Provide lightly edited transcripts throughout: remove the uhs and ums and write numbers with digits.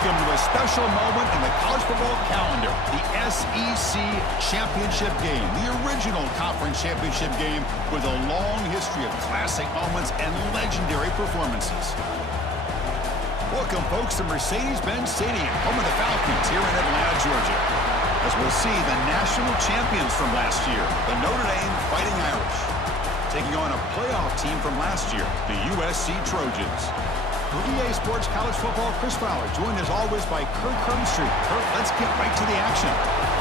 Welcome to a special moment in the college football calendar, the SEC Championship game, the original conference championship game with a long history of classic moments and legendary performances. Welcome, folks, to Mercedes-Benz Stadium, home of the Falcons here in Atlanta, Georgia. As we'll see the national champions from last year, the Notre Dame Fighting Irish, taking on a playoff team from last year, the USC Trojans. For EA Sports College Football, Chris Fowler, joined as always by Kirk Hermstreet. Kirk, let's get right to the action.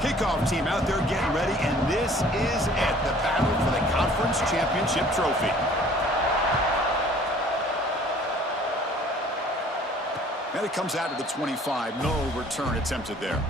Kickoff team out there getting ready, and this is it, the battle for the conference championship trophy. And it comes out of the 25. No return attempted there.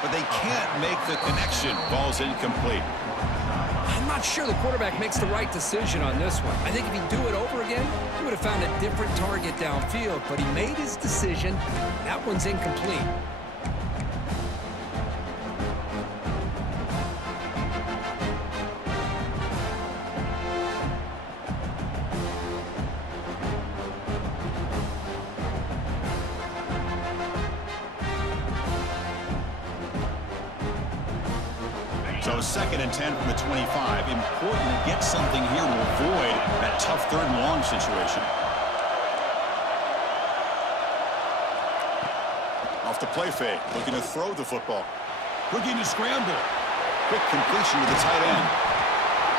But they can't make the connection. Ball's incomplete. I'm not sure the quarterback makes the right decision on this one. I think if he'd do it over again, he would have found a different target downfield, but he made his decision. That one's incomplete. So 2nd and 10 from the 25. Important to get something here to avoid that tough 3rd and long situation. Off the play fake, looking to throw the football. Looking to scramble. Quick completion to the tight end.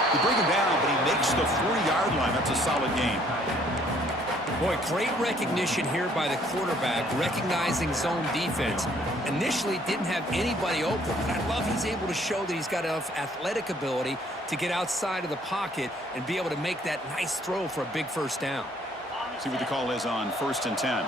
They bring him down, but he makes the 40-yard line. That's a solid gain. Boy, great recognition here by the quarterback, recognizing zone defense. Initially didn't have anybody open, but I love he's able to show that he's got enough athletic ability to get outside of the pocket and be able to make that nice throw for a big first down. See what the call is on 1st and 10.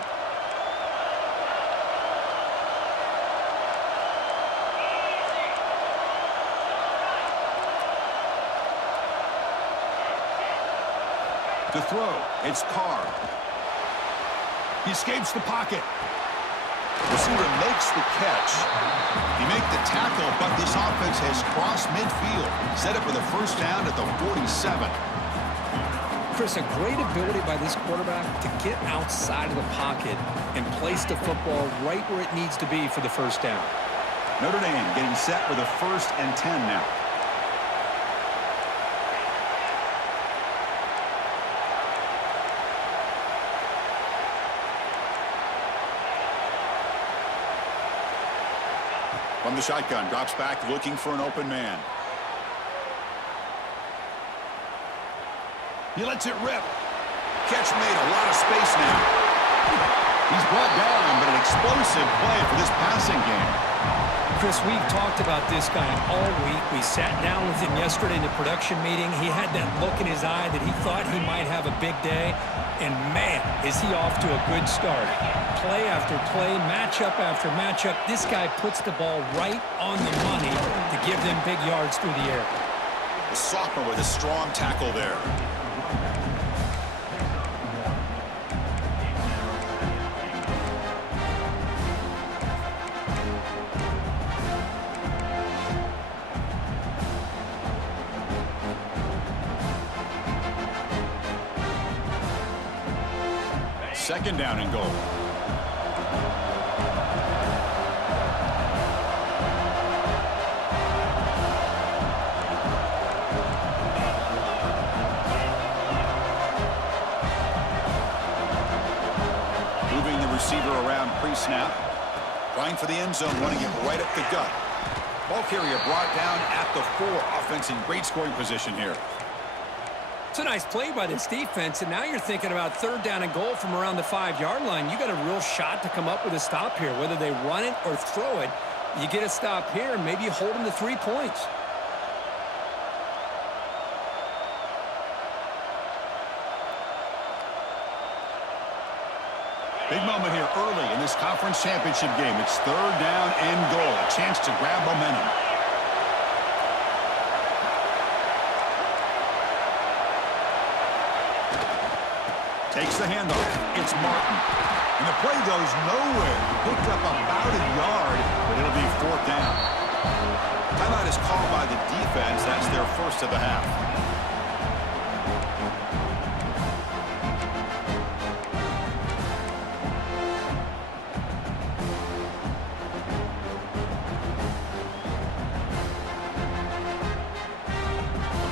To throw, it's Carr. He escapes the pocket. Receiver makes the catch. He makes the tackle, but this offense has crossed midfield. Set up with a first down at the 47. Chris, a great ability by this quarterback to get outside of the pocket and place the football right where it needs to be for the first down. Notre Dame getting set with a 1st and 10 now. From the shotgun, drops back, looking for an open man. He lets it rip. Catch made, a lot of space now. He's brought down, but an explosive play for this passing game. Chris, we've talked about this guy all week. We sat down with him yesterday in the production meeting. He had that look in his eye that he thought he might have a big day. And, man, is he off to a good start. Play after play, matchup after matchup. This guy puts the ball right on the money to give them big yards through the air. The sophomore with a strong tackle there. Second down and goal. snap. Trying for the end zone, running it right up the gut. Ball carrier brought down at the 4. Offense in great scoring position here. It's a nice play by this defense, and now you're thinking about 3rd down and goal from around the 5-yard line. You got a real shot to come up with a stop here. Whether they run it or throw it, you get a stop here, and maybe you hold them to 3 points. Big moment here early in this conference championship game. It's 3rd down and goal. A chance to grab momentum. Takes the handoff. It's Martin. And the play goes nowhere. Picked up about a yard, but it'll be 4th down. Timeout is called by the defense. That's their first of the half.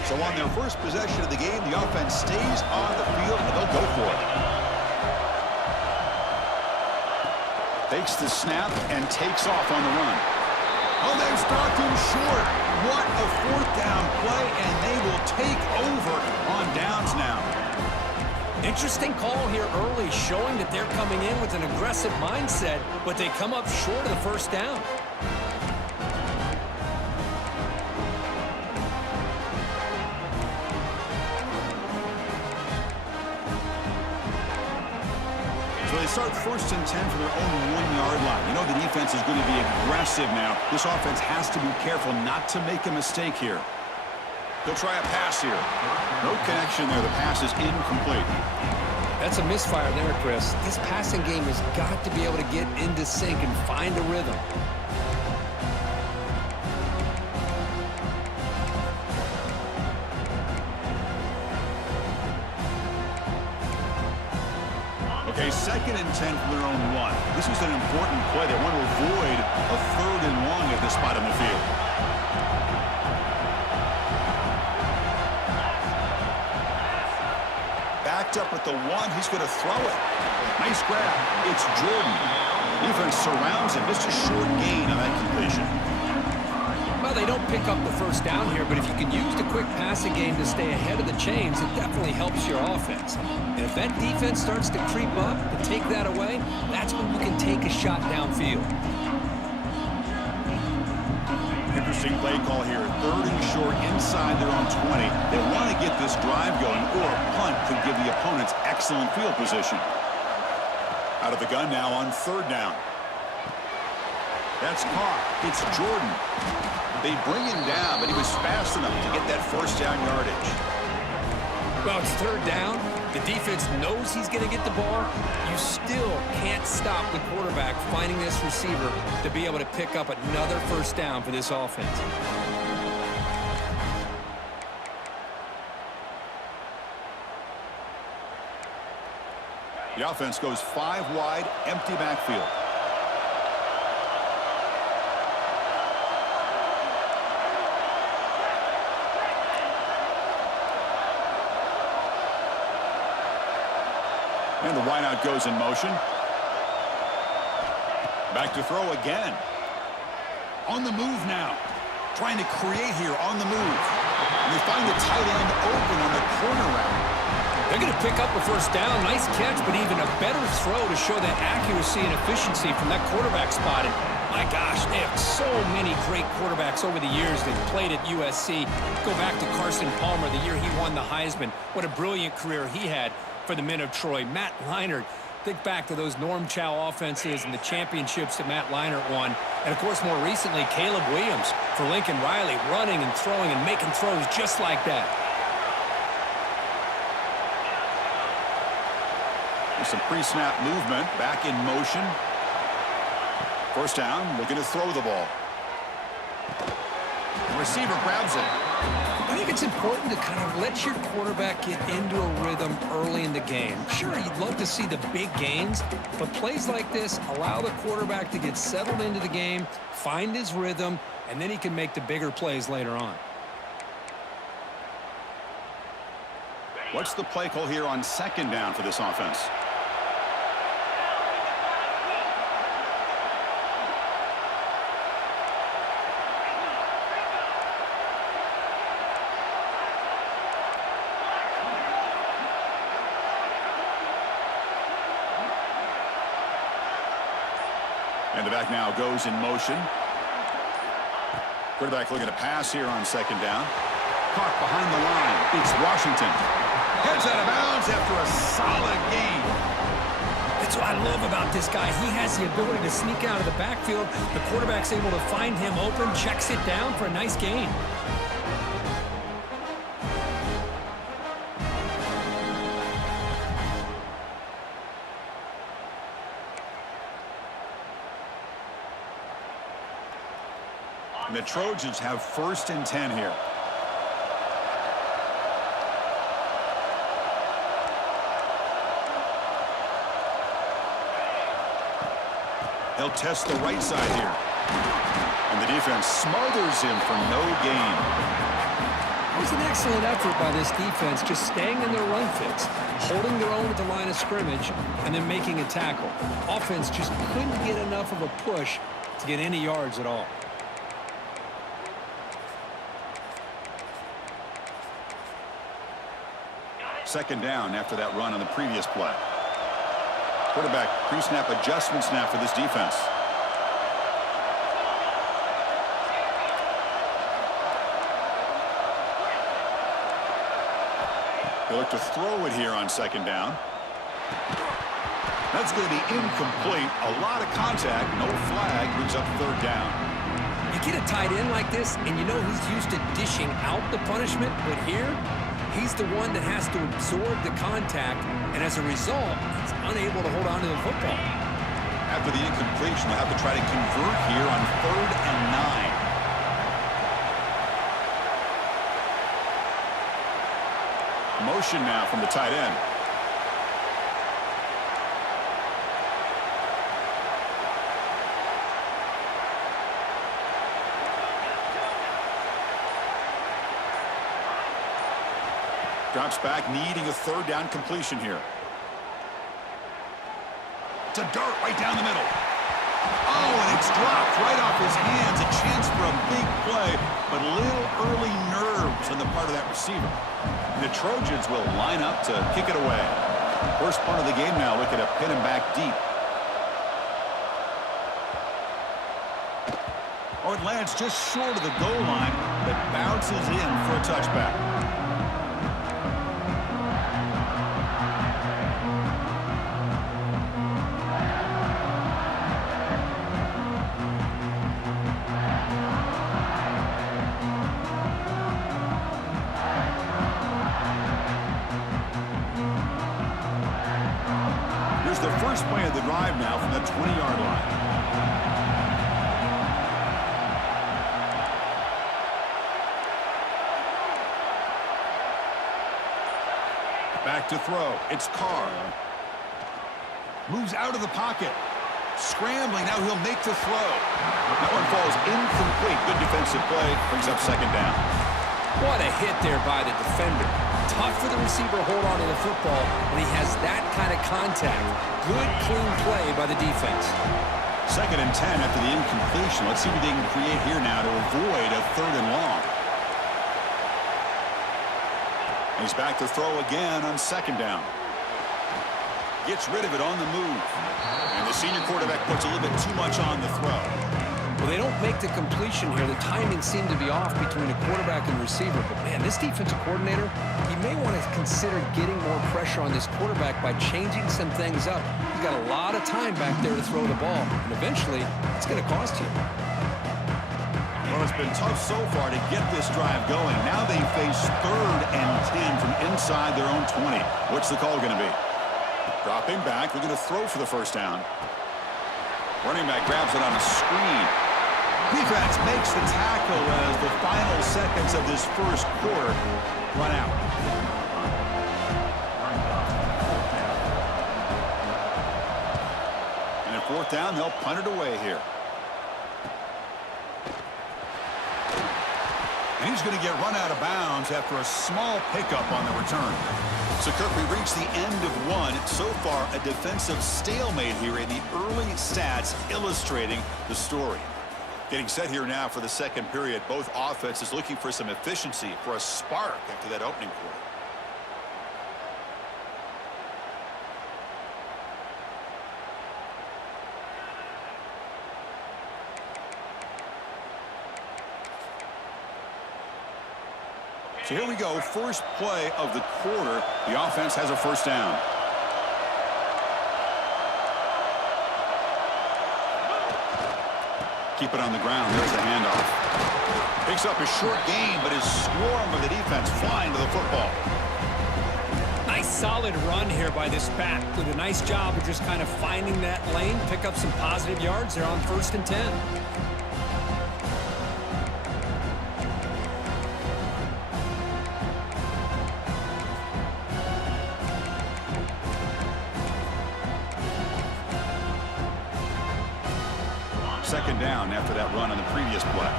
So on their first possession of the game, the offense stays on the field, and they'll go for it. Takes the snap and takes off on the run. Oh, they've stopped him short. What a 4th down play, and they will take over on downs now. Interesting call here early, showing that they're coming in with an aggressive mindset, but they come up short of the 1st down. So they start 1st and 10 from their own 1-yard line. You know the defense is going to be aggressive now. This offense has to be careful not to make a mistake here. They'll try a pass here. No connection there. The pass is incomplete. That's a misfire there, Chris. This passing game has got to be able to get into sync and find a rhythm. Okay, 2nd and 10 from their own 1. This is an important play. They want to avoid a 3rd and long at this spot in the field. Backed up at the 1. He's going to throw it. Nice grab. It's Jordan. Defense surrounds him. Just a short gain on that completion. Well, they don't pick up the 1st down here, but if you can use the quick passing game to stay ahead of the chains, it definitely helps your offense. And if that defense starts to creep up to take that away, that's when you can take a shot downfield. Interesting play call here. 3rd and short inside their own 20. They want to get this drive going, or a punt could give the opponents excellent field position. Out of the gun now on 3rd down. That's caught. It's Jordan. They bring him down, but he was fast enough to get that 1st down yardage. Well, it's 3rd down. The defense knows he's going to get the ball. You still can't stop the quarterback finding this receiver to be able to pick up another 1st down for this offense. The offense goes 5 wide, empty backfield. And the wideout goes in motion. Back to throw again. On the move now. Trying to create here on the move. And they find the tight end open on the corner route. They're going to pick up a 1st down. Nice catch, but even a better throw to show that accuracy and efficiency from that quarterback spot. And my gosh, they have so many great quarterbacks over the years that played at USC. Go back to Carson Palmer, the year he won the Heisman. What a brilliant career he had for the men of Troy. Matt Leinart, think back to those Norm Chow offenses and the championships that Matt Leinart won. And, of course, more recently, Caleb Williams for Lincoln Riley, running and throwing and making throws just like that. There's some pre-snap movement, back in motion. 1st down, looking to throw the ball. The receiver grabs it. I think it's important to kind of let your quarterback get into a rhythm early in the game. Sure, you'd love to see the big gains, but plays like this allow the quarterback to get settled into the game, find his rhythm, and then he can make the bigger plays later on. What's the play call here on 2nd down for this offense? And the back now goes in motion. Quarterback looking to pass here on second down. Caught behind the line. It's Washington. Heads out of bounds after a solid gain. That's what I love about this guy. He has the ability to sneak out of the backfield. The quarterback's able to find him open, checks it down for a nice gain. And the Trojans have 1st and 10 here. He'll test the right side here. And the defense smothers him for no gain. It was an excellent effort by this defense, just staying in their run fits, holding their own at the line of scrimmage, and then making a tackle. Offense just couldn't get enough of a push to get any yards at all. Second down after that run on the previous play. Quarterback pre-snap adjustments now for this defense. They look to throw it here on second down. That's going to be incomplete. A lot of contact. No flag. Brings up third down. You get a tight end like this, and you know he's used to dishing out the punishment, but here, he's the one that has to absorb the contact, and as a result, he's unable to hold on to the football. After the incompletion, they'll have to try to convert here on 3rd and 9. Motion now from the tight end. Drops back, needing a 3rd down completion here. To dart right down the middle. Oh, and it's dropped right off his hands. A chance for a big play, but little early nerves on the part of that receiver. And the Trojans will line up to kick it away. First punt of the game now, looking to pin him back deep. Oh, it lands just short of the goal line, but bounces in for a touchback. Here's the first play of the drive now from the 20-yard line. Back to throw. It's Carr. Moves out of the pocket. Scrambling. Now he'll make the throw. That one falls incomplete. Good defensive play. Brings up second down. What a hit there by the defender. Tough for the receiver to hold on to the football when he has that kind of contact. Good, clean play by the defense. 2nd and 10 after the incompletion. Let's see what they can create here now to avoid a 3rd and long. He's back to throw again on second down. Gets rid of it on the move. And the senior quarterback puts a little bit too much on the throw. Well, they don't make the completion here. The timing seemed to be off between the quarterback and the receiver. But, man, this defensive coordinator, he may want to consider getting more pressure on this quarterback by changing some things up. He's got a lot of time back there to throw the ball. And eventually, it's going to cost you. Well, it's been tough so far to get this drive going. Now they face 3rd and 10 from inside their own 20. What's the call going to be? Dropping back. They're going to throw for the first down. Running back grabs it on a screen. Defense makes the tackle as the final seconds of this first quarter run out. And at 4th down, they'll punt it away here. And he's going to get run out of bounds after a small pickup on the return. So, Kirk, we reached the end of one. So far, a defensive stalemate here in the early stats illustrating the story. Getting set here now for the second period. Both offenses looking for some efficiency, for a spark after that opening quarter. So here we go, first play of the quarter. The offense has a first down. Keep it on the ground. There's the handoff. Picks up a short gain, but his swarm of the defense flying to the football. Nice solid run here by this back. Did a nice job of just kind of finding that lane, pick up some positive yards. They're on 1st and 10. Second down after that run on the previous play.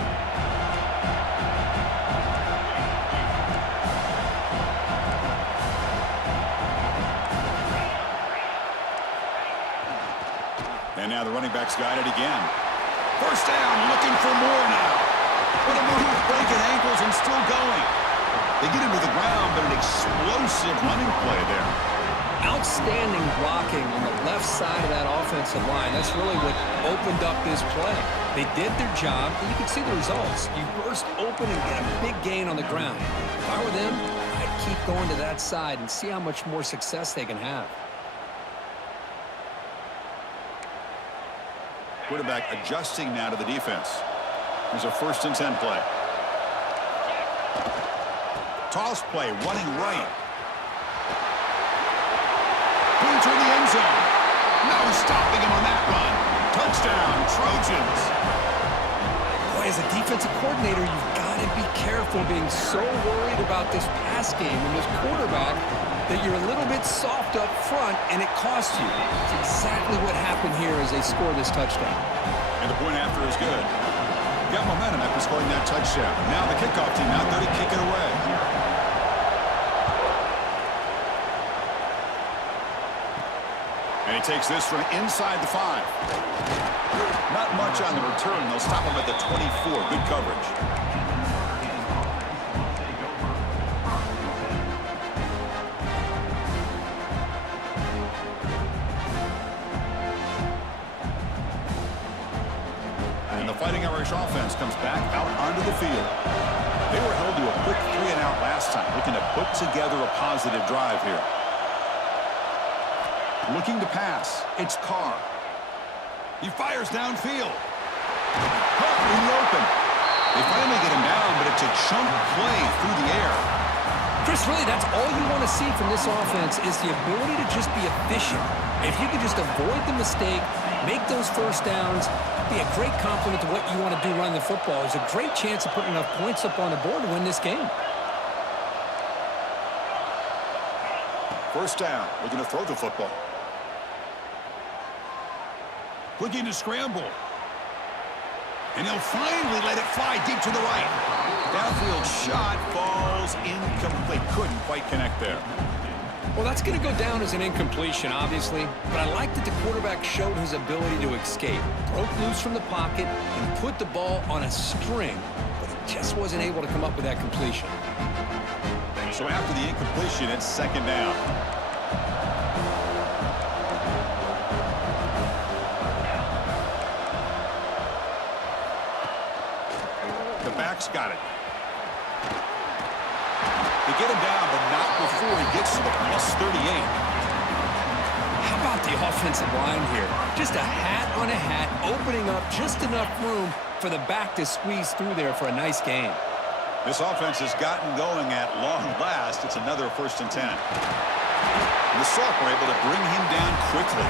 And now the running back's got it again. First down, looking for more now. What a move, breaking ankles and still going. They get into the ground, but an explosive running play there. Outstanding blocking on the left side of that offensive line. That's really what opened up this play. They did their job, and you can see the results. You burst open and get a big gain on the ground. If I were them, I'd keep going to that side and see how much more success they can have. Quarterback adjusting now to the defense. There's a 1st and 10 play. Toss play, running right. Into the end zone. No stopping him on that run. Touchdown, Trojans. Boy, as a defensive coordinator, you've got to be careful being so worried about this pass game and this quarterback that you're a little bit soft up front, and it costs you. It's exactly what happened here as they score this touchdown. And the point after is good. Got momentum after scoring that touchdown. Now the kickoff team out there to kick it away. And he takes this from inside the 5. Not much on the return. They'll stop him at the 24. Good coverage. And the Fighting Irish offense comes back out onto the field. They were held to a quick 3-and-out last time, looking to put together a positive drive here. Looking to pass. It's Carr. He fires downfield. Caught in the open. They finally get him down, but it's a chunk play through the air. Chris, really, that's all you want to see from this offense is the ability to just be efficient. If you can just avoid the mistake, make those first downs, be a great compliment to what you want to do running the football. There's a great chance of putting enough points up on the board to win this game. First down. Looking to throw the football. Looking to scramble. And he'll finally let it fly deep to the right. Downfield shot falls incomplete. Couldn't quite connect there. Well, that's going to go down as an incompletion, obviously. But I like that the quarterback showed his ability to escape. Broke loose from the pocket and put the ball on a string. But he just wasn't able to come up with that completion. So after the incompletion, it's second down. The back's got it. They get him down, but not before he gets to the +38. How about the offensive line here? Just a hat on a hat, opening up just enough room for the back to squeeze through there for a nice gain. This offense has gotten going at long last. It's another 1st and 10. And the Sauk were able to bring him down quickly.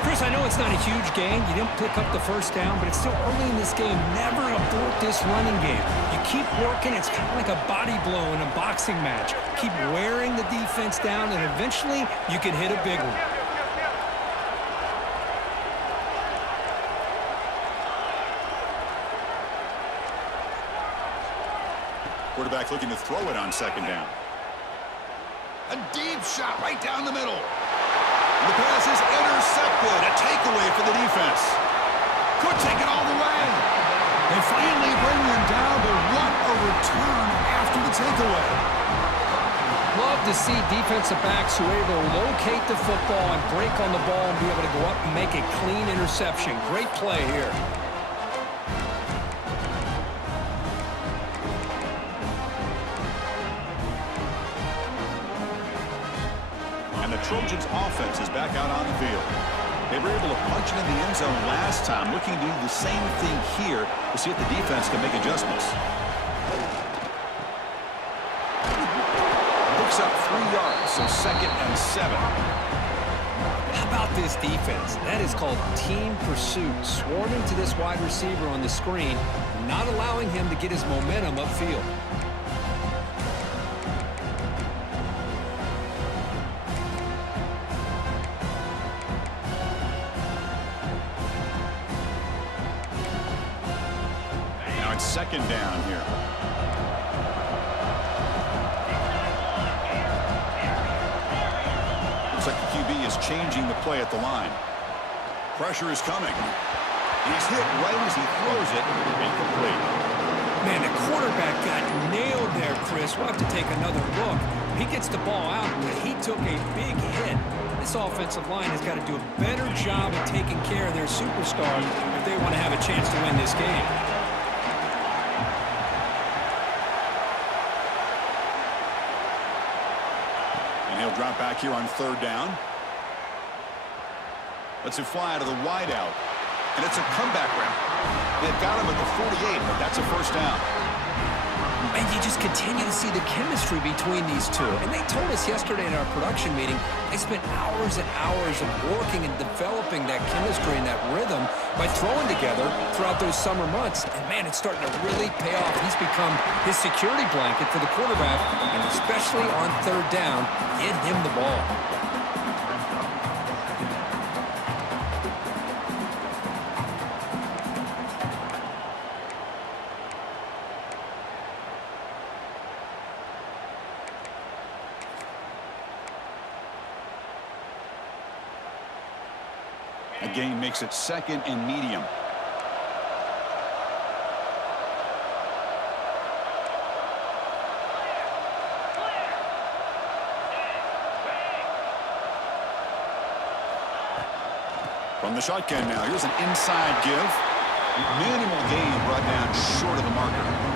Chris, I know it's not a huge gain. You didn't pick up the first down, but it's still early in this game. Never abort this running game. You keep working. It's kind of like a body blow in a boxing match. Keep wearing the defense down, and eventually you can hit a big one. Quarterback looking to throw it on second down. A deep shot right down the middle. The pass is intercepted. A takeaway for the defense. Could take it all the way. They finally bring him down, but what a return after the takeaway. Love to see defensive backs who are able to locate the football and break on the ball and be able to go up and make a clean interception. Great play here. the Trojans' offense is back out on the field. They were able to punch it in the end zone last time, looking to do the same thing here to see if the defense can make adjustments. Picks up 3 yards, so 2nd and 7. How about this defense? That is called team pursuit, swarming to this wide receiver on the screen, not allowing him to get his momentum upfield. Now it's 2nd down here. Looks like the QB is changing the play at the line. Pressure is coming. He's hit right as he throws it. Incomplete. Man, the quarterback got nailed there, Chris. We'll have to take another look. He gets the ball out, but he took a big hit. This offensive line has got to do a better job of taking care of their superstar if they want to have a chance to win this game. He'll drop back here on 3rd down. Lets it fly out of the wideout. And it's a comeback route. They've got him at the 48, but that's a 1st down. And you just continue to see the chemistry between these two. And they told us yesterday in our production meeting, they spent hours and hours of working and developing that chemistry and that rhythm by throwing together throughout those summer months. And, man, it's starting to really pay off. He's become his security blanket for the quarterback, and especially on 3rd down, get him the ball. The gain makes it 2nd and medium. From the shotgun now, here's an inside give. Minimal gain brought down short of the marker.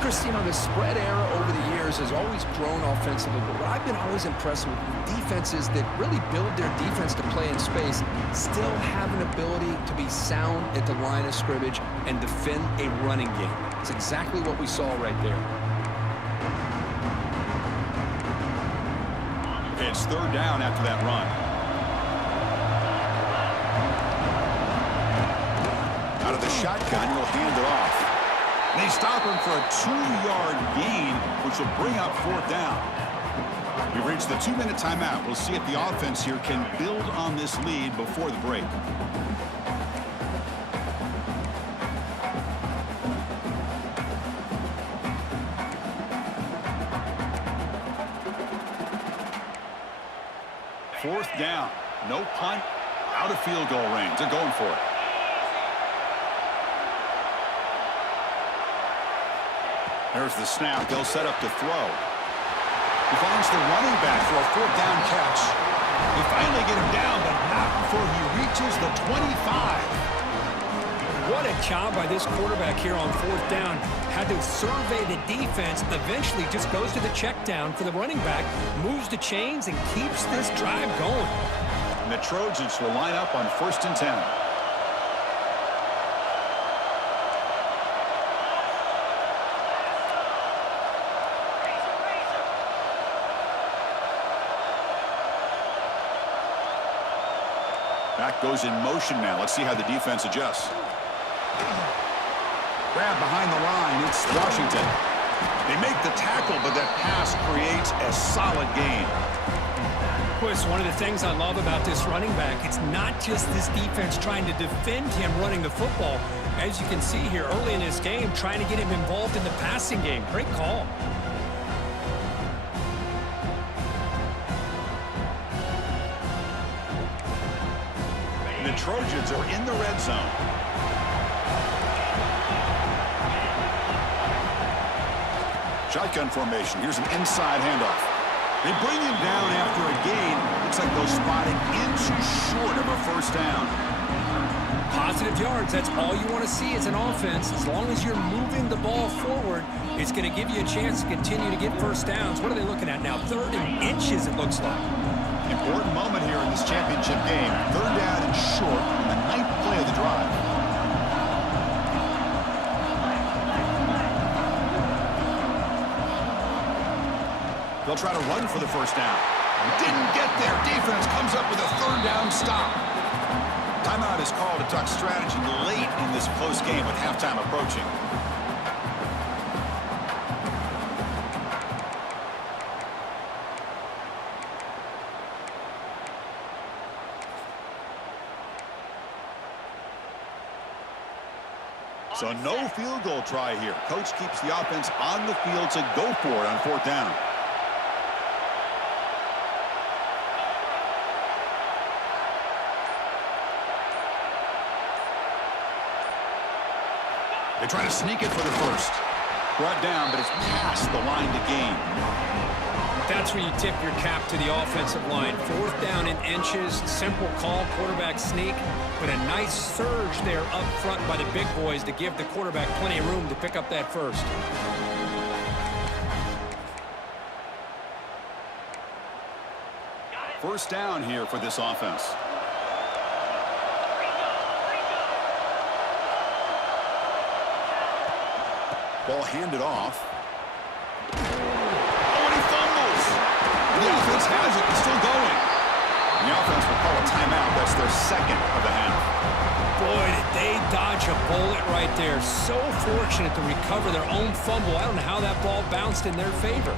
Chris, you know, the spread era over the years has always grown offensively, but what I've been always impressed with defenses that really build their defense to play in space still have an ability to be sound at the line of scrimmage and defend a running game. It's exactly what we saw right there. Okay, it's 3rd down after that run. Out of the shotgun, he'll hand it off. They stop him for a 2-yard gain, which will bring up 4th down. We've reached the 2-minute timeout. We'll see if the offense here can build on this lead before the break. Fourth down. No punt. Out of field goal range. They're going for it. There's the snap. They'll set up to throw. He finds the running back for a 4th down catch. They finally get him down, but not before he reaches the 25. What a job by this quarterback here on 4th down. Had to survey the defense, eventually just goes to the check down for the running back, moves the chains, and keeps this drive going. And the Trojans will line up on 1st and 10. Back goes in motion now. Let's see how the defense adjusts. Grab behind the line. It's Washington. They make the tackle, but that pass creates a solid gain. Chris, one of the things I love about this running back, it's not just this defense trying to defend him running the football. As you can see here early in this game, trying to get him involved in the passing game. Great call. The Trojans are in the red zone. Shotgun formation. Here's an inside handoff. They bring him down after a gain. Looks like they'll spot it inches short of a 1st down. Positive yards, that's all you want to see as an offense. As long as you're moving the ball forward, it's going to give you a chance to continue to get 1st downs. What are they looking at now? 3rd and inches, it looks like. Important moment here in this championship game. Third down and short in the 9th play of the drive. They'll try to run for the first down. Didn't get there. Defense comes up with a third down stop. Timeout is called to talk strategy late in this close game with halftime approaching. So no field goal try here. Coach keeps the offense on the field to go for it on 4th down. They try to sneak it for the first. Brought down, but it's past the line to gain. That's where you tip your cap to the offensive line. 4th down in inches, simple call, quarterback sneak, but a nice surge there up front by the big boys to give the quarterback plenty of room to pick up that first. First down here for this offense. Ball handed off. The offense has it. It's still going. The offense will call a timeout. That's their second of the half. Boy, did they dodge a bullet right there. So fortunate to recover their own fumble. I don't know how that ball bounced in their favor.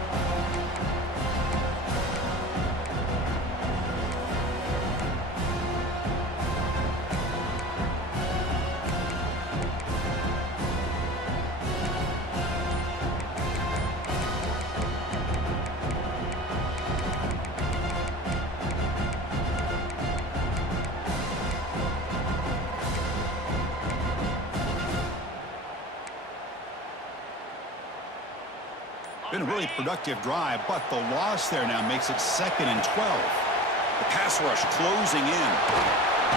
Been a really productive drive, but the loss there now makes it 2nd and 12. The pass rush closing in.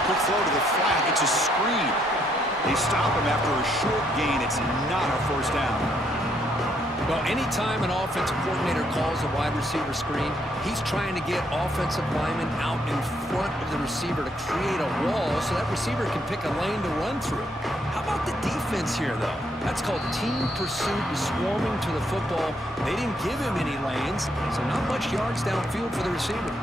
Quick throw to the flat. It's a screen. They stop him after a short gain. It's not a first down. Well, anytime an offensive coordinator calls a wide receiver screen, he's trying to get offensive linemen out in front of the receiver to create a wall so that receiver can pick a lane to run through. How about the defense here, though? That's called team pursuit and swarming to the football. They didn't give him any lanes, so not much yards downfield for the receiver.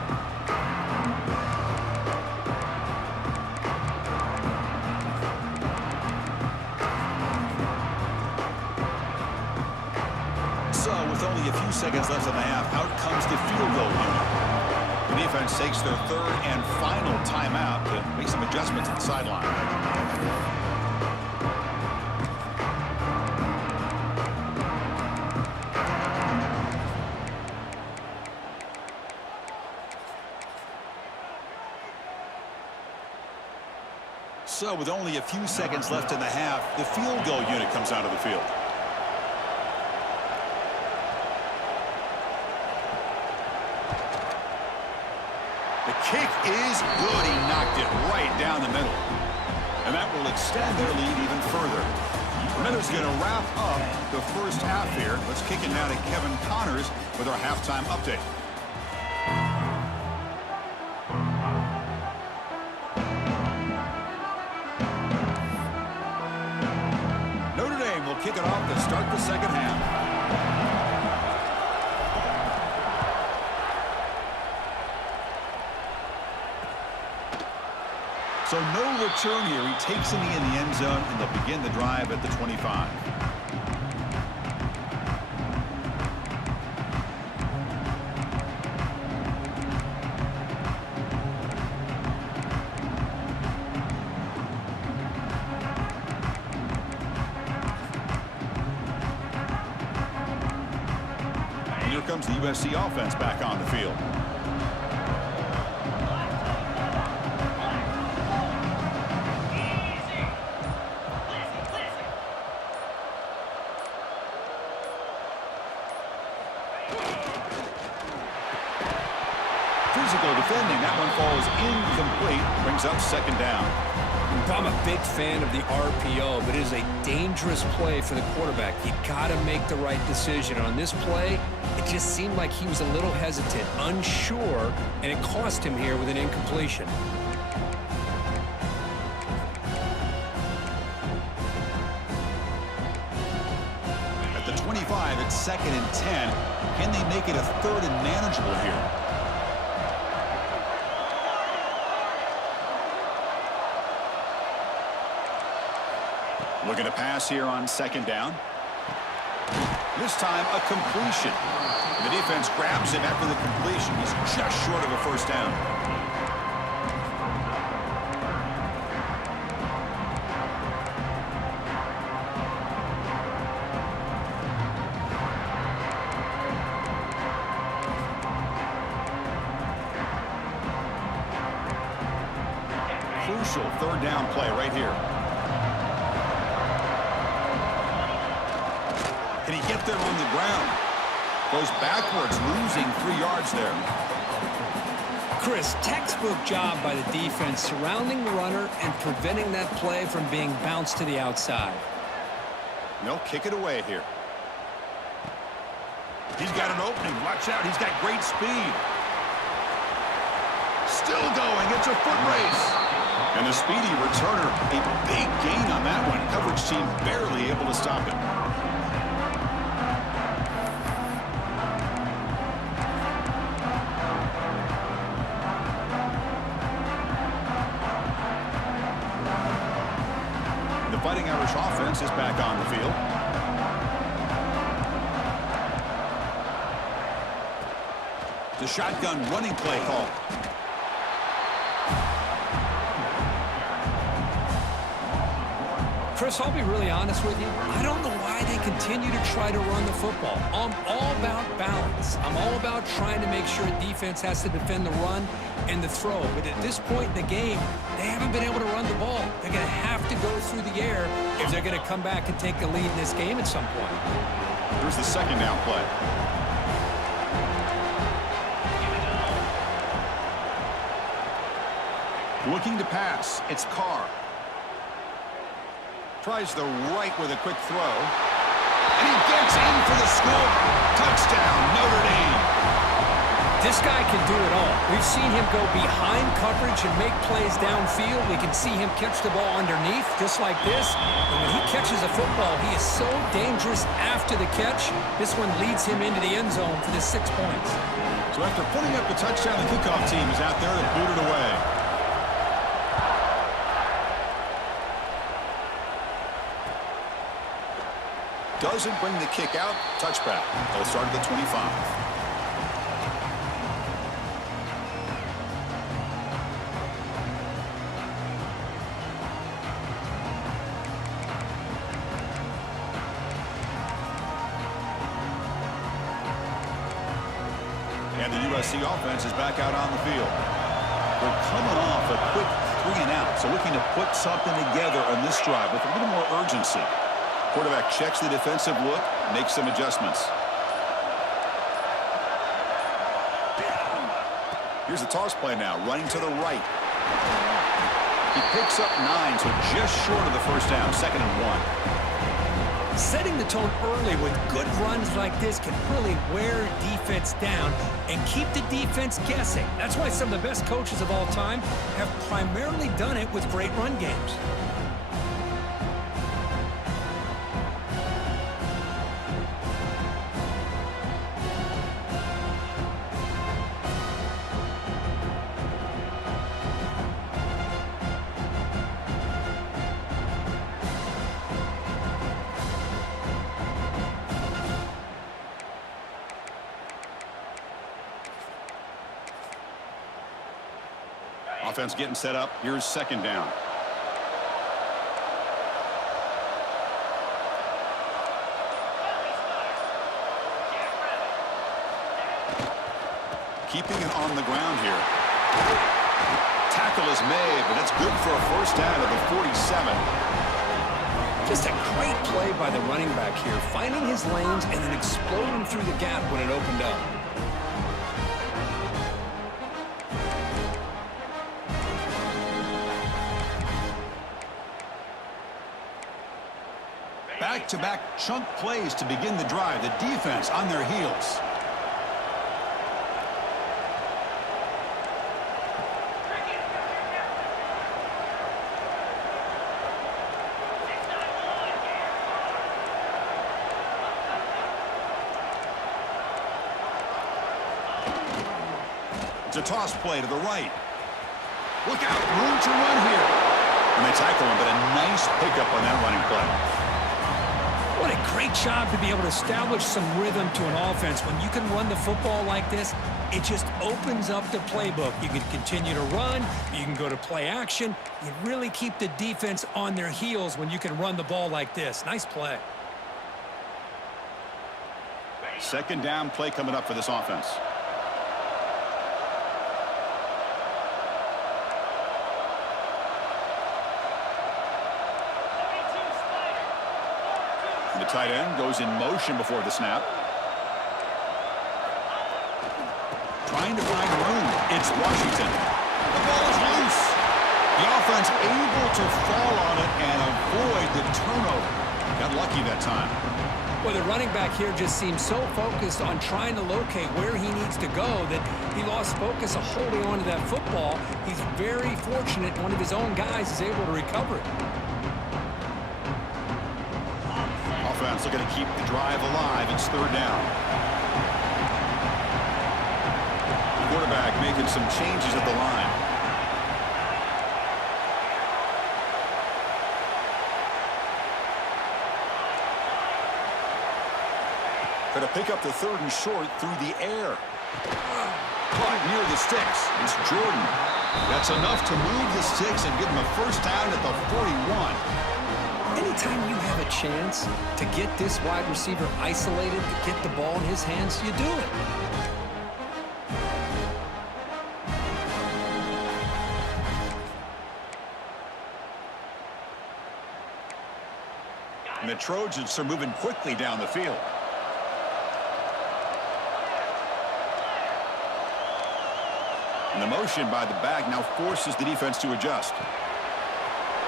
So, with only a few seconds left in the half, out comes the field goal unit. The defense takes their 3rd and final timeout to make some adjustments at the sideline. So, with only a few seconds left in the half, the field goal unit comes out of the field. The kick is good. He knocked it right down the middle. And that will extend their lead even further. Minutes going to wrap up the first half here. Let's kick it now to Kevin Connors with our halftime update. Notre Dame will kick it off to start the second half. So no return here. He takes it in the end zone, and they'll begin the drive at the 25. And here comes the USC offense back on the field. Physical defending. That one falls incomplete. Brings up second down. I'm a big fan of the RPO, but it is a dangerous play for the quarterback. You got to make the right decision. On this play, it just seemed like he was a little hesitant, unsure, and it cost him here with an incompletion. At the 25, it's 2nd and 10. Can they make it a 3rd and manageable here? Looking to pass here on 2nd down. This time a completion. The defense grabs him after the completion. He's just short of a 1st down. Crucial 3rd down play right here. Can he get there on the ground? Goes backwards, losing 3 yards there. Chris, textbook job by the defense surrounding the runner and preventing that play from being bounced to the outside. They'll kick it away here. He's got an opening. Watch out. He's got great speed. Still going. It's a foot race. And the speedy returner, a big gain on that one. Coverage team barely able to stop it. Fighting Irish offense is back on the field. The shotgun running play call. Chris, I'll be really honest with you. I don't know why they continue to try to run the football. I'm all about balance. I'm all about trying to make sure defense has to defend the run and the throw. But at this point in the game, they haven't been able to run the ball. They're going to have to go through the air if they're going to come back and take the lead in this game at some point. Here's the 2nd down play. Looking to pass. It's Carr. Tries the right with a quick throw. And he gets in for the score. Touchdown, Notre Dame. This guy can do it all. We've seen him go behind coverage and make plays downfield. We can see him catch the ball underneath, just like this. And when he catches a football, he is so dangerous after the catch. This one leads him into the end zone for the 6 points. So after putting up the touchdown, the kickoff team is out there to boot it away. Doesn't bring the kick out. Touchback. They'll start at the 25. And the USC offense is back out on the field. They're coming off a quick 3 and out, so looking to put something together on this drive with a little more urgency. Quarterback checks the defensive look, makes some adjustments. Here's the toss play now, running to the right. He picks up 9, so just short of the 1st down, 2nd and 1. Setting the tone early with good runs like this can really wear defense down and keep the defense guessing. That's why some of the best coaches of all time have primarily done it with great run games. Offense getting set up. Here's 2nd down. Keeping it on the ground here. Tackle is made, but it's good for a 1st down at the 47. Just a great play by the running back here, finding his lanes and then exploding through the gap when it opened up. Back-to-back chunk plays to begin the drive. The defense on their heels. It's a toss play to the right. Look out, room to run here. And they tackle him, but a nice pickup on that running play. What a great job to be able to establish some rhythm to an offense. When you can run the football like this, it just opens up the playbook. You can continue to run. You can go to play action. You really keep the defense on their heels when you can run the ball like this. Nice play. Second down play coming up for this offense. The tight end goes in motion before the snap. Trying to find room. It's Washington. The ball is loose. The offense able to fall on it and avoid the turnover. Got lucky that time. Well, the running back here just seems so focused on trying to locate where he needs to go that he lost focus of holding on to that football. He's very fortunate one of his own guys is able to recover it. Offense looking to keep the drive alive. It's third down. The quarterback making some changes at the line. Going to pick up the third and short through the air. Caught near the sticks. It's Jordan. That's enough to move the sticks and give him a first down at the 41. Anytime you have a chance to get this wide receiver isolated, to get the ball in his hands, you do it. And the Trojans are moving quickly down the field. And the motion by the back now forces the defense to adjust.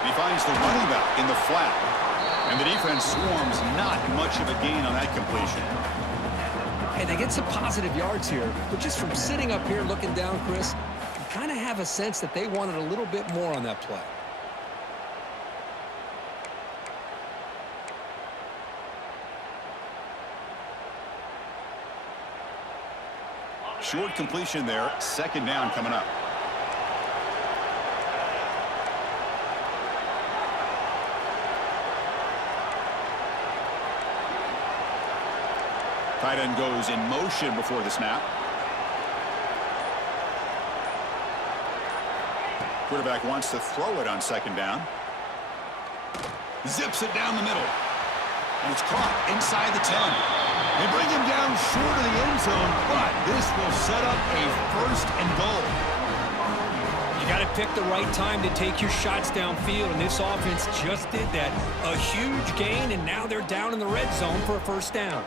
He finds the running back in the flat. And the defense swarms, not much of a gain on that completion. Hey, they get some positive yards here, but just from sitting up here looking down, Chris, you kind of have a sense that they wanted a little bit more on that play. Short completion there, second down coming up. Tight end goes in motion before the snap. Quarterback wants to throw it on second down. Zips it down the middle. And it's caught inside the 10. They bring him down short of the end zone, but this will set up a first and goal. You got to pick the right time to take your shots downfield, and this offense just did that. A huge gain, and now they're down in the red zone for a first down.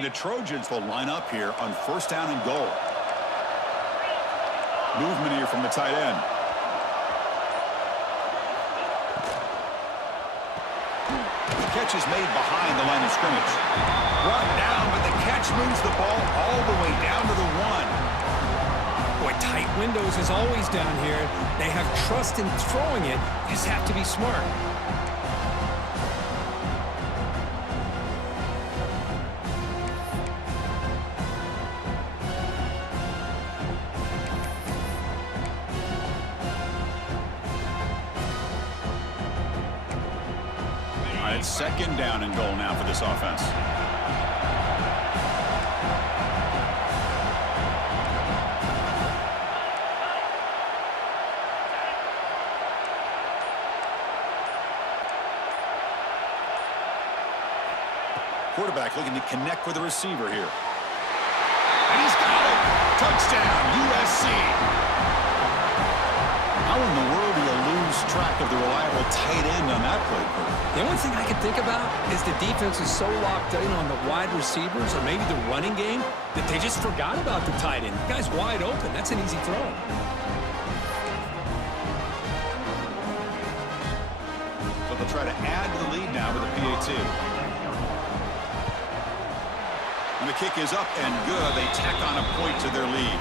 The Trojans will line up here on first down and goal. Movement here from the tight end. The catch is made behind the line of scrimmage. Brought down, but the catch moves the ball all the way down to the 1. Boy, tight windows is always down here. They have trust in throwing it. You just have to be smart. It's second down and goal now for this offense. Quarterback looking to connect with the receiver here. And he's got it. Touchdown, USC. How in the world do you lose track of the reliable tight end on that play? The only thing I can think about is the defense is so locked in on the wide receivers or maybe the running game that they just forgot about the tight end. The guy's wide open. That's an easy throw. So they'll try to add to the lead now with a PAT. And the kick is up and good. They tack on a point to their lead.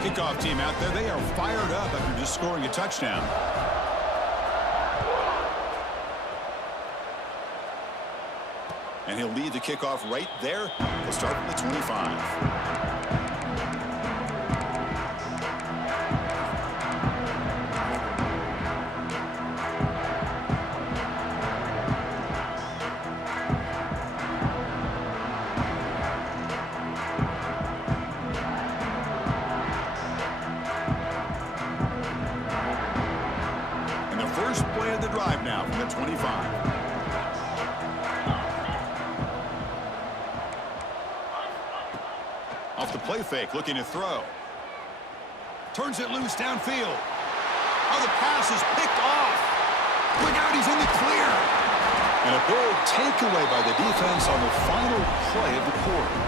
Kickoff team out there. They are fired up after just scoring a touchdown. And he'll lead the kickoff right there. They'll start from the 25. First play of the drive now from the 25. Off the play fake, looking to throw. Turns it loose downfield. Oh, the pass is picked off. Look out, he's in the clear. And a big takeaway by the defense on the final play of the quarter.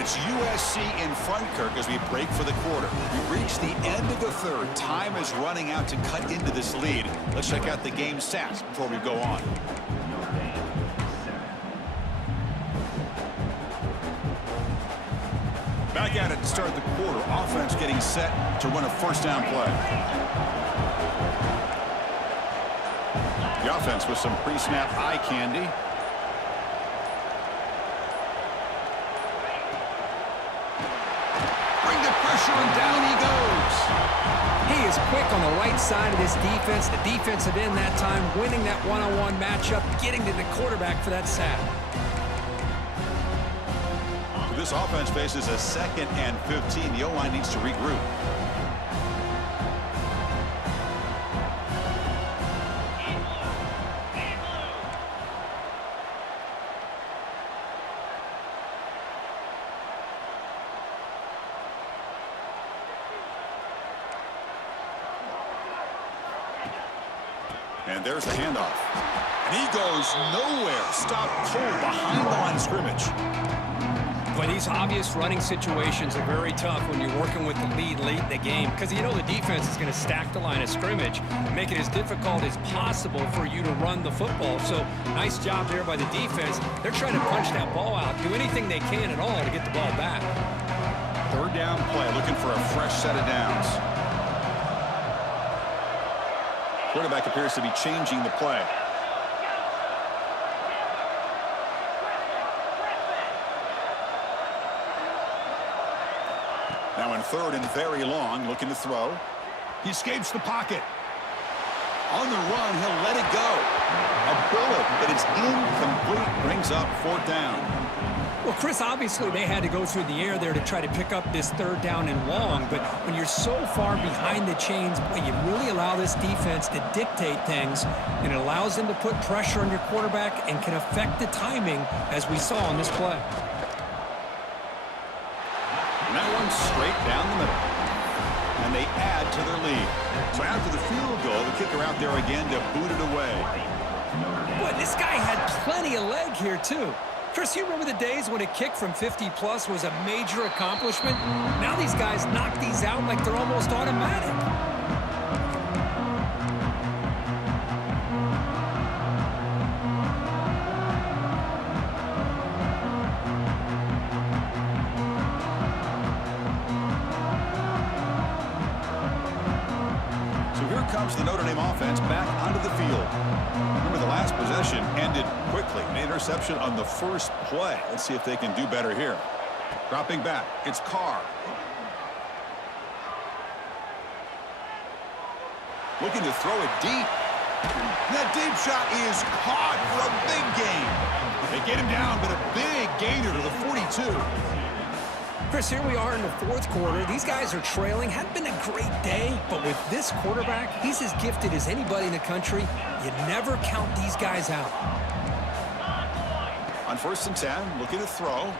It's USC in front, Kirk, as we break for the quarter. We've reached the end of the third. Time is running out to cut into this lead. Let's check out the game stats before we go on. Back at it to start the quarter. Offense getting set to run a first down play. The offense with some pre-snap eye candy. And down he goes. He is quick on the right side of this defense. The defensive end that time winning that one-on-one matchup, getting to the quarterback for that sack. This offense faces a 2nd and 15. The O-line needs to regroup. And there's the handoff. And he goes nowhere. Stopped cold behind the line of scrimmage. But these obvious running situations are very tough when you're working with the lead late in the game because you know the defense is going to stack the line of scrimmage, make it as difficult as possible for you to run the football. So nice job there by the defense. They're trying to punch that ball out, do anything they can at all to get the ball back. Third down play, looking for a fresh set of downs. Quarterback appears to be changing the play. Now in third and very long, looking to throw. He escapes the pocket. On the run, he'll let it go. A bullet, but it's incomplete. Brings up fourth down. Well, Chris, obviously they had to go through the air there to try to pick up this third down and long, but when you're so far behind the chains, boy, you really allow this defense to dictate things, and it allows them to put pressure on your quarterback and can affect the timing, as we saw on this play. And that one's straight down the middle. And they add to their lead. So after the field goal, the kicker out there again to boot it away. Boy, this guy had plenty of leg here, too. Chris, you remember the days when a kick from 50-plus was a major accomplishment? Now these guys knock these out like they're almost automatic. So here comes the Notre Dame offense back onto the field. Remember, the last possession ended quickly. An interception on the first play. Let's see if they can do better here. Dropping back, it's Carr. Looking to throw it deep. That deep shot is caught for a big gain. They get him down, but a big gainer to the 42. Chris, here we are in the fourth quarter. These guys are trailing. Hadn't been a great day, but with this quarterback, he's as gifted as anybody in the country. You never count these guys out. On 1st and 10, looking to throw.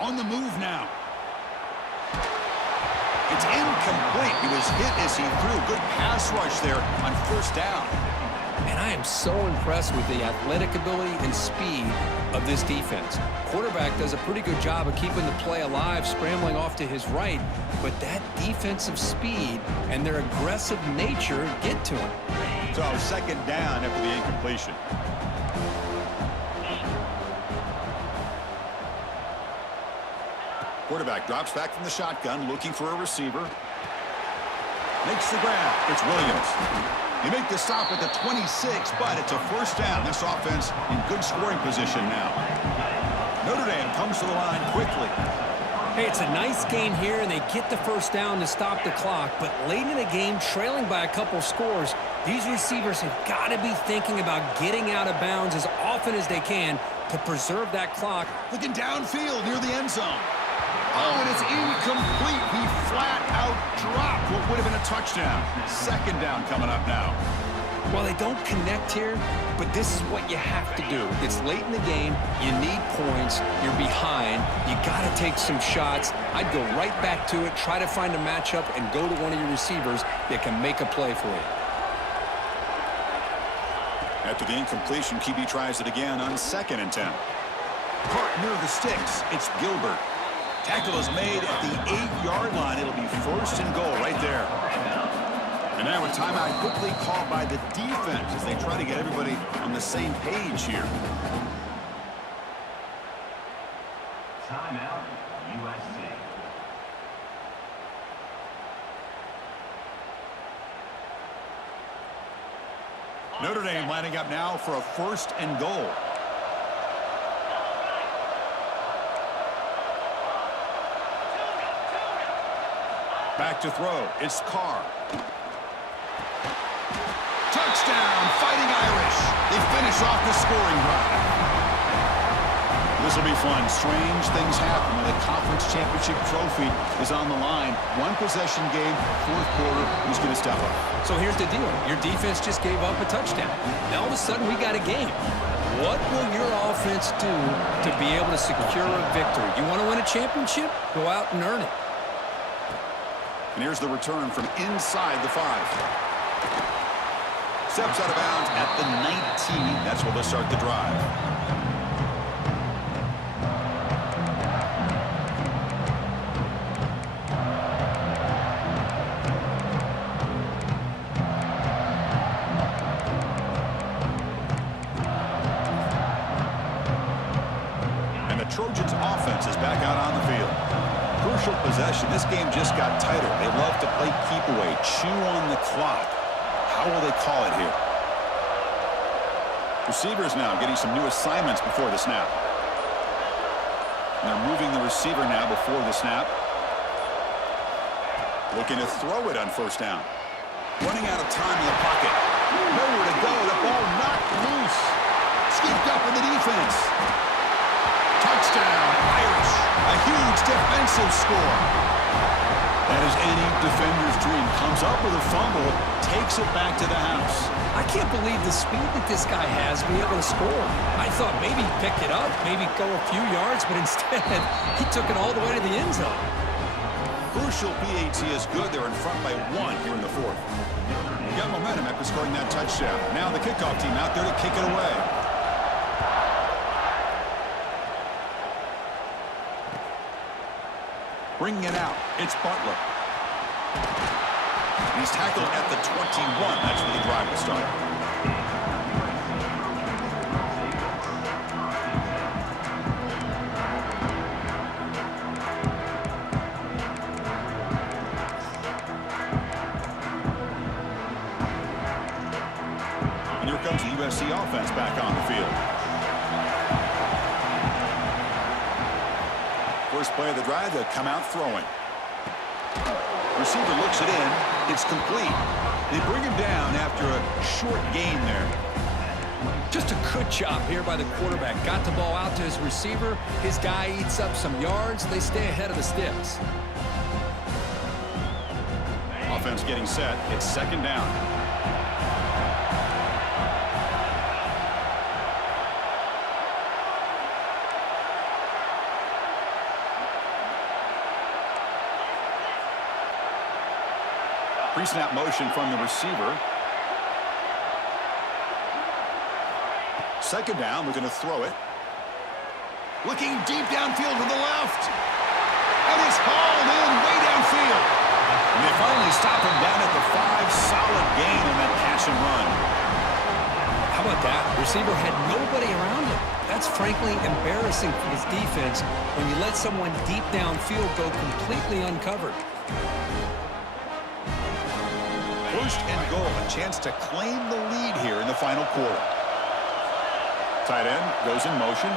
On the move now. It's incomplete. He was hit as he threw. Good pass rush there on 1st down. And I am so impressed with the athletic ability and speed of this defense. Quarterback does a pretty good job of keeping the play alive, scrambling off to his right, but that defensive speed and their aggressive nature get to him. So 2nd down after the incompletion. Quarterback drops back from the shotgun, looking for a receiver. Makes the grab. It's Williams. They make the stop at the 26, but it's a 1st down. This offense in good scoring position now. Notre Dame comes to the line quickly. Hey, it's a nice game here, and they get the 1st down to stop the clock. But late in the game, trailing by a couple scores, these receivers have got to be thinking about getting out of bounds as often as they can to preserve that clock. Looking downfield near the end zone. Oh, and it's incomplete. He flat out dropped what would have been a touchdown. 2nd down coming up now. Well, they don't connect here, but this is what you have to do. It's late in the game. You need points. You're behind. You got to take some shots. I'd go right back to it, try to find a matchup, and go to one of your receivers that can make a play for you. After the incompletion, QB tries it again on 2nd and 10. Caught near the sticks. It's Gilbert. Tackle is made at the 8-yard line. It'll be 1st and goal right there. And now a timeout quickly called by the defense as they try to get everybody on the same page here. Timeout, USC. Notre Dame lining up now for a 1st and goal. Back to throw. It's Carr. Touchdown, Fighting Irish. They finish off the scoring drive. This will be fun. Strange things happen when the conference championship trophy is on the line. One possession game, 4th quarter. Who's going to step up? So here's the deal. Your defense just gave up a touchdown. Now all of a sudden we got a game. What will your offense do to be able to secure a victory? You want to win a championship? Go out and earn it. And here's the return from inside the 5. Steps out of bounds at the 19. That's where they'll start the drive. And the Trojans' offense is back out on the field. Crucial possession. This game just got tighter. They love to play keep away, chew on the clock. How will they call it here? Receivers now getting some new assignments before the snap. And they're moving the receiver now before the snap. Looking to throw it on 1st down. Running out of time in the pocket. Nowhere to go. The ball knocked loose. Scooped up in the defense. Touchdown, Irish. A huge defensive score. That is any defender's dream. Comes up with a fumble, takes it back to the house. I can't believe the speed that this guy has to be able to score. I thought maybe he'd pick it up, maybe go a few yards, but instead he took it all the way to the end zone. Crucial PAT is good. They're in front by 1 here in the 4th. Got momentum after scoring that touchdown. Now the kickoff team out there to kick it away. Bringing it out, it's Butler. He's tackled at the 21. That's where the drive will start. And here comes the USC offense back on the field. First play of the drive, they'll come out throwing. Receiver looks it in. It's complete. They bring him down after a short gain there. Just a Good job here by the quarterback. Got the ball out to his receiver. His guy eats up some yards. They stay ahead of the sticks. Offense getting set. It's second down. Pre-snap motion from the receiver. Second down, we're going to throw it. Looking deep downfield to the left. And it's hauled in way downfield. And they finally stop him down at the 5. Solid gain on that catch and run. How about that? Receiver had nobody around him. That's frankly embarrassing for his defense when you let someone deep downfield go completely uncovered. First and goal, a chance to claim the lead here in the final quarter. Tight end goes in motion.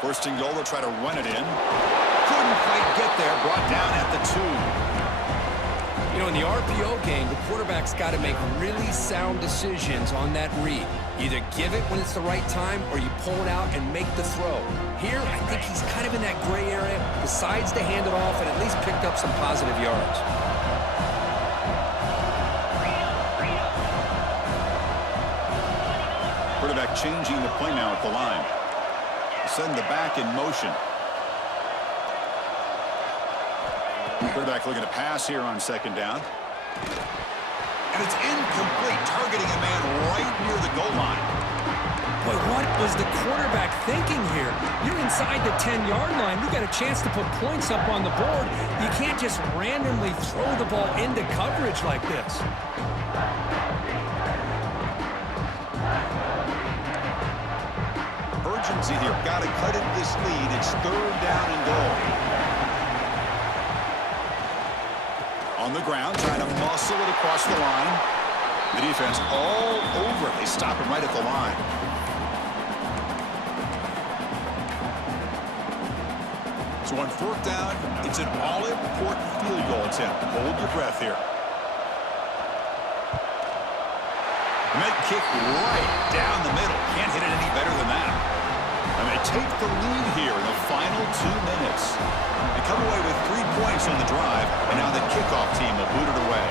First and goal, they'll try to run it in. Couldn't quite get there, brought down at the 2. You know, in the RPO game, the quarterback's got to make really sound decisions on that read. Either give it when it's the right time or you pull it out and make the throw. Here, I think he's kind of in that gray area, decides to hand it off and at least picked up some positive yards. Quarterback changing the play now at the line. Send the back in motion. Quarterback looking to pass here on second down. And it's incomplete, targeting a man right near the goal line. But what was the quarterback thinking here? You're inside the 10-yard line. You got a chance to put points up on the board. You can't just randomly throw the ball into coverage like this. Urgency here. Got to cut into this lead. It's third down and goal. On the ground, trying to muscle it across the line. The defense all over it. They stop him right at the line. So on fourth down, it's an all-important field goal attempt. Hold your breath here. Med kick right down the middle. Can't hit it any better than that. And they take the lead here in the final 2 minutes. They come away with 3 points on the drive, and now the kickoff team will boot it away.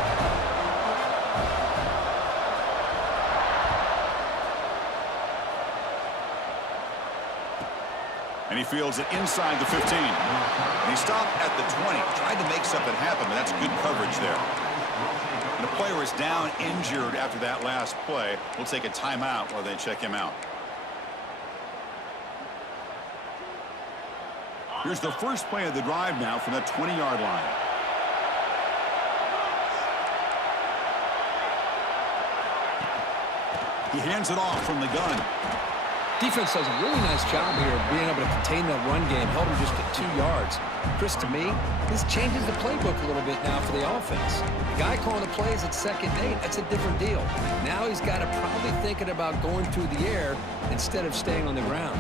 And he fields it inside the 15. And he stopped at the 20. Tried to make something happen, but that's good coverage there. And the player is down injured after that last play. We'll take a timeout while they check him out. Here's the first play of the drive now from the 20-yard line. He hands it off from the gun. Defense does a really nice job here of being able to contain that run game, held him just at 2 yards. Chris, to me, this changes the playbook a little bit now for the offense. The guy calling the plays at second and 8, that's a different deal. Now he's got to probably thinking about going through the air instead of staying on the ground.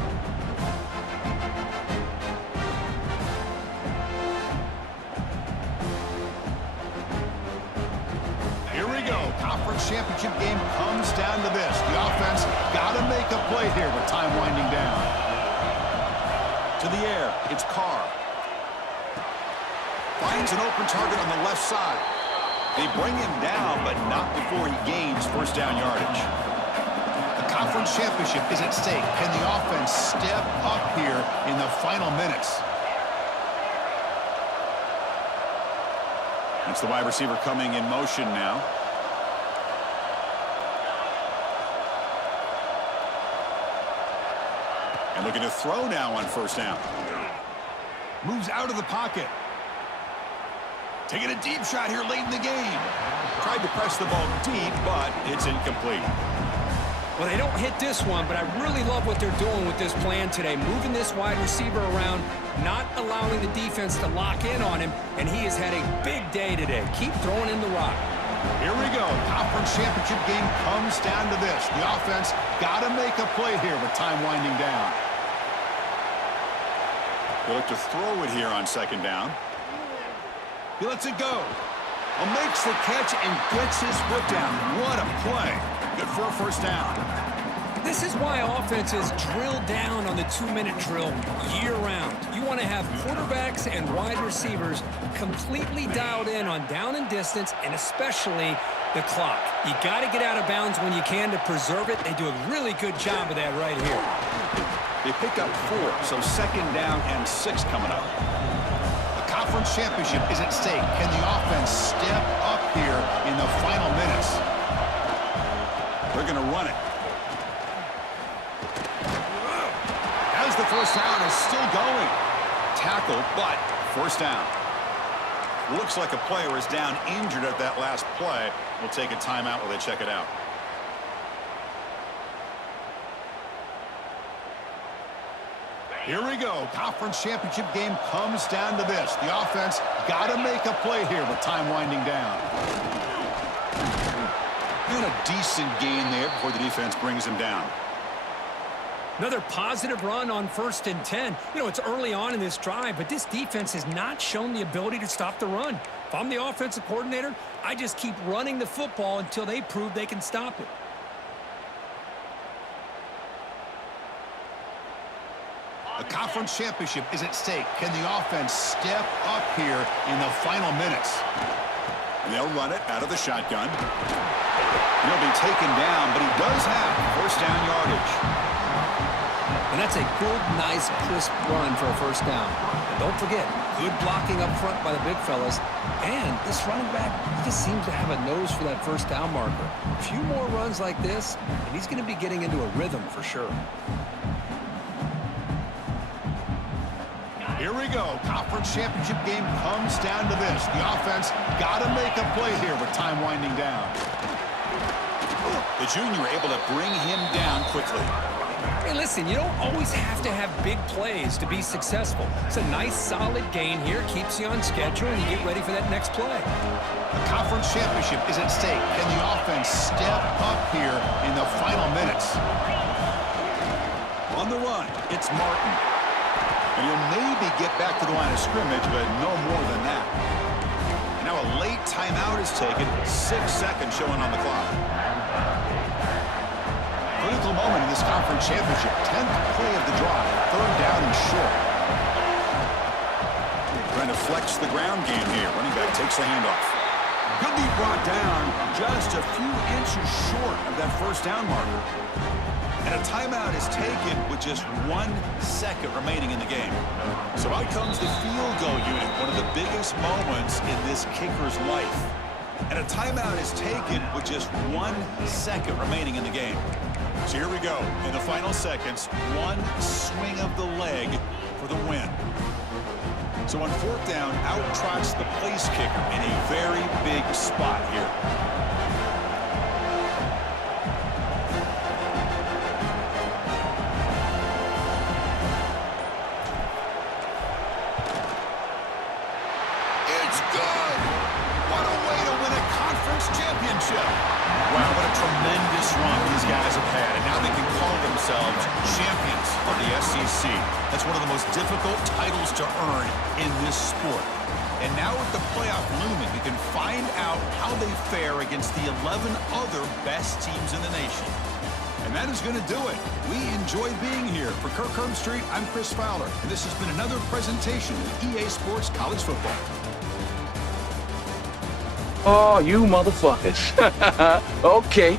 Conference championship game comes down to this. The offense got to make a play here with time winding down. To the air, it's Carr. Finds an open target on the left side. They bring him down, but not before he gains first down yardage. The conference championship is at stake. Can the offense step up here in the final minutes? That's the wide receiver coming in motion now. And looking to throw now on first down. Moves out of the pocket. Taking a deep shot here late in the game. Tried to press the ball deep, but it's incomplete. Well, they don't hit this one, but I really love what they're doing with this plan today. Moving this wide receiver around, not allowing the defense to lock in on him, and he has had a big day today. Keep throwing in the rock. Here we go. Conference championship game comes down to this. The offense got to make a play here with time winding down. They look to throw it here on second down. He lets it go. Well, makes the catch and gets his foot down. What a play. Good for a first down. This is why offenses drill down on the 2-minute drill year-round. You want to have quarterbacks and wide receivers completely dialed in on down and distance, and especially the clock. You got to get out of bounds when you can to preserve it. They do a really good job of that right here. They pick up 4, so second down and 6 coming up. The conference championship is at stake. Can the offense step up here in the final minutes? They're going to run it. As the first down is still going. Tackle, but first down. Looks like a player is down injured at that last play. We'll take a timeout while they check it out. Here we go. Conference championship game comes down to this. The offense got to make a play here with time winding down. And a decent gain there before the defense brings him down. Another positive run on 1st and 10. You know, it's early on in this drive, but this defense has not shown the ability to stop the run. If I'm the offensive coordinator, I just keep running the football until they prove they can stop it. The conference championship is at stake. Can the offense step up here in the final minutes? And they'll run it out of the shotgun. He'll be taken down, but he does have first down yardage. And that's a good, nice, crisp run for a first down. Don't forget, good blocking up front by the big fellas. And this running back, he just seems to have a nose for that first down marker. A few more runs like this, and he's going to be getting into a rhythm for sure. Here we go. Conference championship game comes down to this. The offense got to make a play here with time winding down. The junior able to bring him down quickly. Hey, listen, you don't always have to have big plays to be successful. It's a nice, solid gain here. Keeps you on schedule, and you get ready for that next play. The conference championship is at stake. Can the offense step up here in the final minutes? On the run, it's Martin. And he'll maybe get back to the line of scrimmage, but no more than that. Now a late timeout is taken. 6 seconds showing on the clock. Critical moment in this conference championship. 10th play of the drive. 3rd down and short. Trying to flex the ground game here. Running back takes the handoff. He'll be brought down just a few inches short of that first down marker. And a timeout is taken with just 1 second remaining in the game. So out comes the field goal unit, one of the biggest moments in this kicker's life. And a timeout is taken with just 1 second remaining in the game. So here we go. In the final seconds, 1 swing of the leg for the win. So on 4th down, out trots the place kicker in a very big spot here. Wow, what a tremendous run these guys have had, and now they can call themselves champions of the SEC. That's one of the most difficult titles to earn in this sport. And now with the playoff looming, we can find out how they fare against the 11 other best teams in the nation. And that is going to do it. We enjoyed being here. For Kirk Herbstreit, I'm Chris Fowler, and this has been another presentation of EA Sports College Football. Oh, you motherfuckers. Okay.